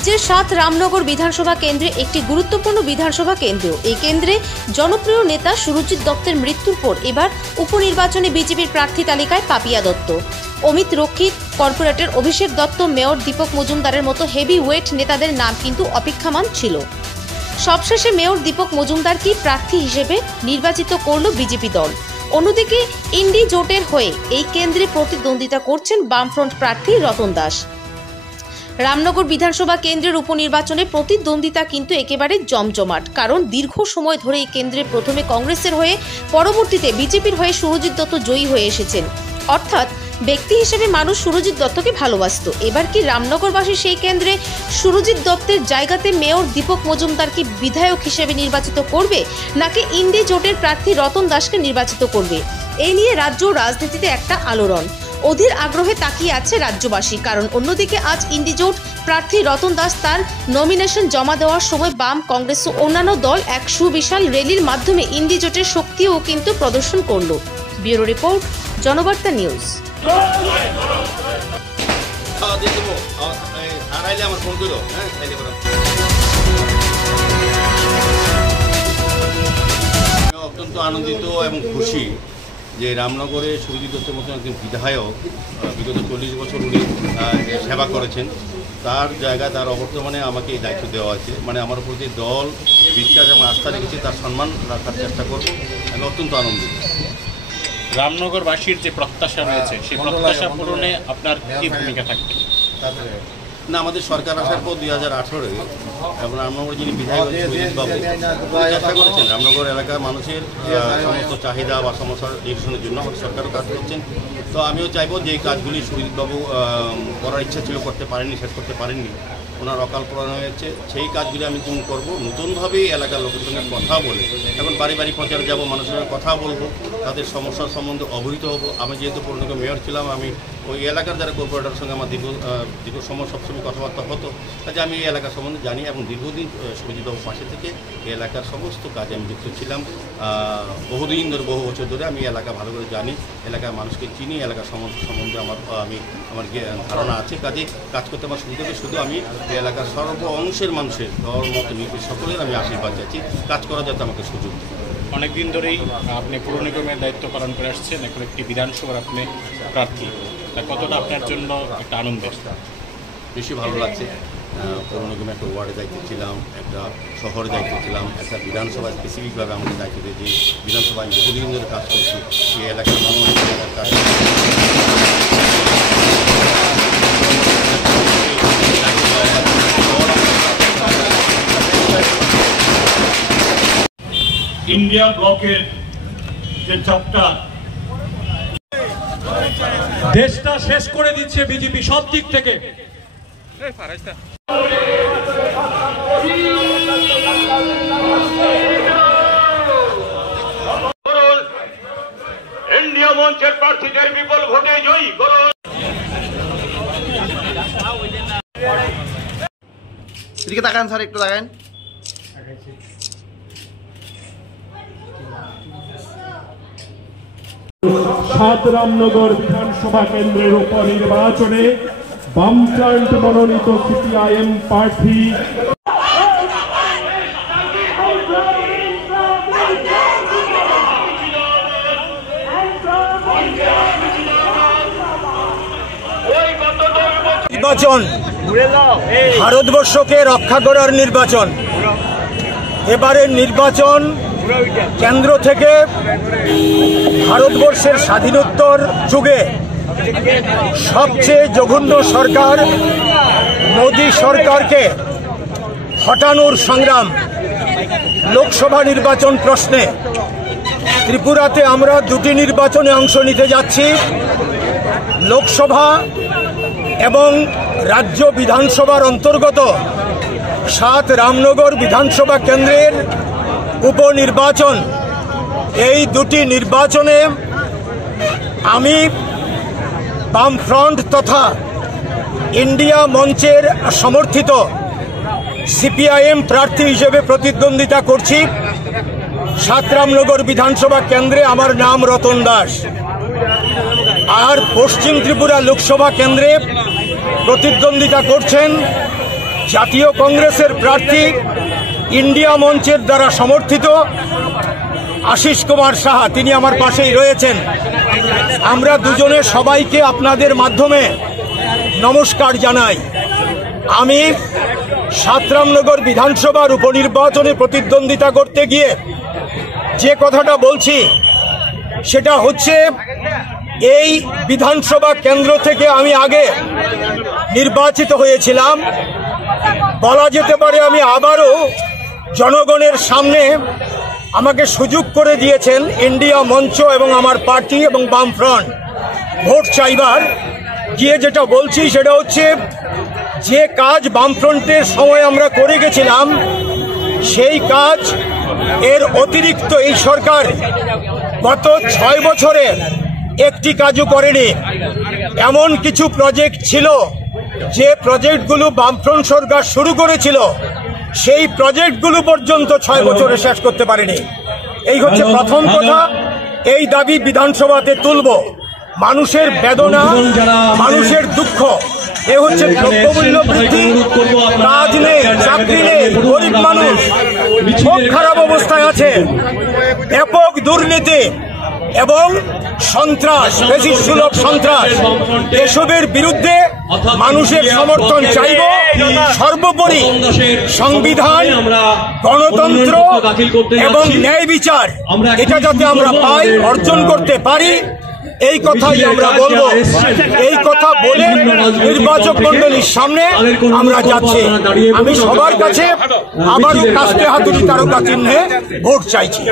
রাজ্যের ৭ রামনগর বিধানসভা কেন্দ্রে একটি গুরুত্বপূর্ণ বিধানসভা কেন্দ্র। এই কেন্দ্রে জনপ্রিয় নেতা সুরজিৎ দত্তের মৃত্যুর পর এবার উপনির্বাচনে বিজেপির প্রার্থী তালিকায় পাপিয়া দত্ত, অমিত রক্ষিত, কর্পোরেটর অভিষেক দত্ত, মেয়র দীপক মজুমদারের মতো হেভি ওয়েট নেতাদের নাম কিন্তু অপেক্ষামান ছিল। সবশেষে মেয়র দীপক মজুমদারকে প্রার্থী হিসেবে নির্বাচিত করল বিজেপি দল। অন্যদিকে ইন্ডি জোটের হয়ে এই কেন্দ্রে প্রতিদ্বন্দ্বিতা করছেন বামফ্রন্ট প্রার্থী রতন দাস। রামনগর বিধানসভা কেন্দ্রের উপনির্বাচনে প্রতিদ্বন্দ্বিতা কিন্তু একেবারে জমজমাট, কারণ দীর্ঘ সময় ধরে এই কেন্দ্রে প্রথমে কংগ্রেসের হয়ে, পরবর্তীতে বিজেপির হয়ে সুরজিৎ দত্ত জয়ী হয়ে এসেছেন। অর্থাৎ ব্যক্তি হিসেবে মানুষ সুরজিৎ দত্তকে ভালোবাসত। এবার কি রামনগরবাসী সেই কেন্দ্রে সুরজিৎ দত্তের জায়গাতে মেয়র দীপক মজুমদারকে বিধায়ক হিসেবে নির্বাচিত করবে, নাকি ইন্ডি জোটের প্রার্থী রতন দাসকে নির্বাচিত করবে? এই নিয়ে রাজ্য রাজনীতিতে একটা আলোড়ন। অধীর আগ্রহে তাকিয়ে আছে রাজ্যবাসী, কারণ অন্যদিকে আজ ইন্ডি জোট প্রার্থী রতন দাস তার নমিনেশন জমা দেওয়ার সময় বাম, কংগ্রেস ও অন্যান্য দল এক সুবিশাল র্যালির মাধ্যমে ইন্ডি জোটের শক্তিও কিন্তু প্রদর্শন করল। ব্যুরো রিপোর্ট, জনবার্তা নিউজ। অত্যন্ত আনন্দিত এবং খুশি যে রামনগরে সুরজিৎ দত্তের মতো একজন বিধায়ক বিগত 40 বছর উনি সেবা করেছেন, তার জায়গায় তার অবর্তমানে আমাকে এই দায়িত্ব দেওয়া আছে। মানে আমার উপর যে দল বিশ্বাস এবং আস্থা রেখেছে তার সম্মান রাখার চেষ্টা করব। আমি অত্যন্ত আনন্দিত। রামনগরবাসীর যে প্রত্যাশা রয়েছে সেই প্রত্যাশা পূরণে আপনার কি ভূমিকা থাকবে? না, আমাদের সরকার আসার পর 2018-এ এবং রামনগর যিনি বিধায়ক সুরজিৎবাবু চেষ্টা করেছেন রামনগর এলাকার মানুষের সমস্ত চাহিদা বা সমস্যার নিরসনের জন্য আমাদের সরকারও কাজ করছেন। তো আমিও চাইব যে এই কাজগুলি সুরজিৎবাবু করার ইচ্ছা ছিল, করতে পারেননি, শেষ করতে পারেননি, ওনার অকাল পূরণ হয়েছে। সেই কাজগুলি আমি তুমি করবো, নতুনভাবে এলাকার লোকের সঙ্গে কথা বলে, এখন বাড়ি বাড়ি প্রচারে যাব, মানুষের সঙ্গে কথা বলবো, তাদের সমস্যার সম্বন্ধে অবহিত হব। আমি যেহেতু পুরনো মেয়র ছিলাম, আমি ওই এলাকার যারা কর্পোরেটরের সঙ্গে আমার দীর্ঘ সময় সবসময় কথাবার্তা হতো, কাজে আমি এই এলাকার সম্বন্ধে জানি এবং দীর্ঘদিন সুরজিৎবাবুর পাশে থেকে এই এলাকার সমস্ত কাজে আমি যুক্ত ছিলাম। বহুদিন ধরে, বহু বছর ধরে আমি এলাকা ভালো করে জানি, এলাকার মানুষকে চিনি, এলাকার সমস্যা সম্বন্ধে আমার ধারণা আছে। কাজে কাজ করতে আমার সুবিধা হবে। শুধু আমি এলাকার সর্ব অংশের মানুষের মত নির্বিশেষে সকলের আমি আশীর্বাদ চাচ্ছি, কাজ করা যাতে আমাকে সুযোগ দেয়। অনেকদিন ধরেই আপনি পৌর নিগমের দায়িত্ব পালন করে আসছেন, এখন একটি বিধানসভার আপনি প্রার্থী, তা কতটা আপনার জন্য একটা আনন্দের? বেশি ভালো লাগছে। পৌর নিগমে একটা ওয়ার্ডে দায়িত্ব ছিলাম, একটা শহরে দায়িত্ব ছিলাম, একটা বিধানসভায় স্পেসিফিকভাবে আমাকে দায়িত্ব দিয়েছি। বিধানসভায় আমি বহুদিন ধরে কাজ করছি, এই এলাকার মানুষ কাজ ইন্ডিয়া ব্লকের যে চাপটা দেশটা শেষ করে দিচ্ছে বিজেপি সব দিক থেকে। ইন্ডিয়া মঞ্চের প্রার্থীদের বিপুল ভোটে জয়ী করুন। এদিকে তাকান স্যার, একটু তাকান। সাত রামনগর বিধানসভা কেন্দ্রের উপনির্বাচনে বামফ্রন্ট মনোনীত সিপিআইএম প্রার্থী নির্বাচন ভারতবর্ষকে রক্ষা করার নির্বাচন। এবারের নির্বাচন কেন্দ্র থেকে ভারতবর্ষের স্বাধীনোত্তর যুগে সবচেয়ে জঘন্য সরকার মোদী সরকারকে হটানোর সংগ্রাম। লোকসভা নির্বাচন প্রশ্নে ত্রিপুরাতে আমরা দুটি নির্বাচনে অংশ নিতে যাচ্ছি, লোকসভা এবং রাজ্য বিধানসভার অন্তর্গত 7 রামনগর বিধানসভা কেন্দ্রের উপনির্বাচন। এই দুটি নির্বাচনে আমি বামফ্রন্ট তথা ইন্ডিয়া মঞ্চের সমর্থিত সিপিআইএম প্রার্থী হিসেবে প্রতিদ্বন্দ্বিতা করছি। 7 রামনগর বিধানসভা কেন্দ্রে আমার নাম রতন দাস। আর পশ্চিম ত্রিপুরা লোকসভা কেন্দ্রে প্রতিদ্বন্দ্বিতা করছেন জাতীয় কংগ্রেসের প্রার্থী ইন্ডিয়া মঞ্চের দ্বারা সমর্থিত আশিস কুমার সাহা, তিনি আমার পাশেই রয়েছেন। আমরা দুজনে সবাইকে আপনাদের মাধ্যমে নমস্কার জানাই। আমি সাতরামনগর বিধানসভার উপনির্বাচনে প্রতিদ্বন্দ্বিতা করতে গিয়ে যে কথাটা বলছি সেটা হচ্ছে, এই বিধানসভা কেন্দ্র থেকে আমি আগে নির্বাচিত হয়েছিলাম। বলা যেতে পারে আমি আবারও জনগণের সামনে আমাকে সুযোগ করে দিয়েছেন ইন্ডিয়া মঞ্চ এবং আমার পার্টি এবং বামফ্রন্ট ভোট চাইবার। গিয়ে যেটা বলছি সেটা হচ্ছে, যে কাজ বামফ্রন্টের সময় আমরা করে গেছিলাম সেই কাজ এর অতিরিক্ত এই সরকার গত 6 বছরে একটি কাজও করেনি। এমন কিছু প্রজেক্ট ছিল যে প্রজেক্টগুলো বামফ্রন্ট সরকার শুরু করেছিল, সেই প্রজেক্টগুলো পর্যন্ত 6 বছরে শেষ করতে পারেনি। এই হচ্ছে প্রথম কথা। এই দাবি বিধানসভাতে তুলব। মানুষের বেদনা, মানুষের দুঃখ, এ হচ্ছে দ্রব্যমূল্য বৃদ্ধি, কাজ নেই, চাকরি নেই, গরিব মানুষ খুব খারাপ অবস্থায় আছে, ব্যাপক দুর্নীতি এবং সন্ত্রাস, বেশি সুলভ সন্ত্রাস, এসবের বিরুদ্ধে মানুষের সমর্থন চাইব। সর্বোপরি সংবিধান, গণতন্ত্র এবং ন্যায় বিচার, এটা যাতে আমরা পাই, অর্জন করতে পারি, এই কথাই আমরা বলবো। এই কথা বলে নির্বাচক মণ্ডলীর সামনে আমরা যাচ্ছি। আমি সবার কাছে আবারও কাস্তে হাতুড়ি তারকা চিহ্নে ভোট চাইছি।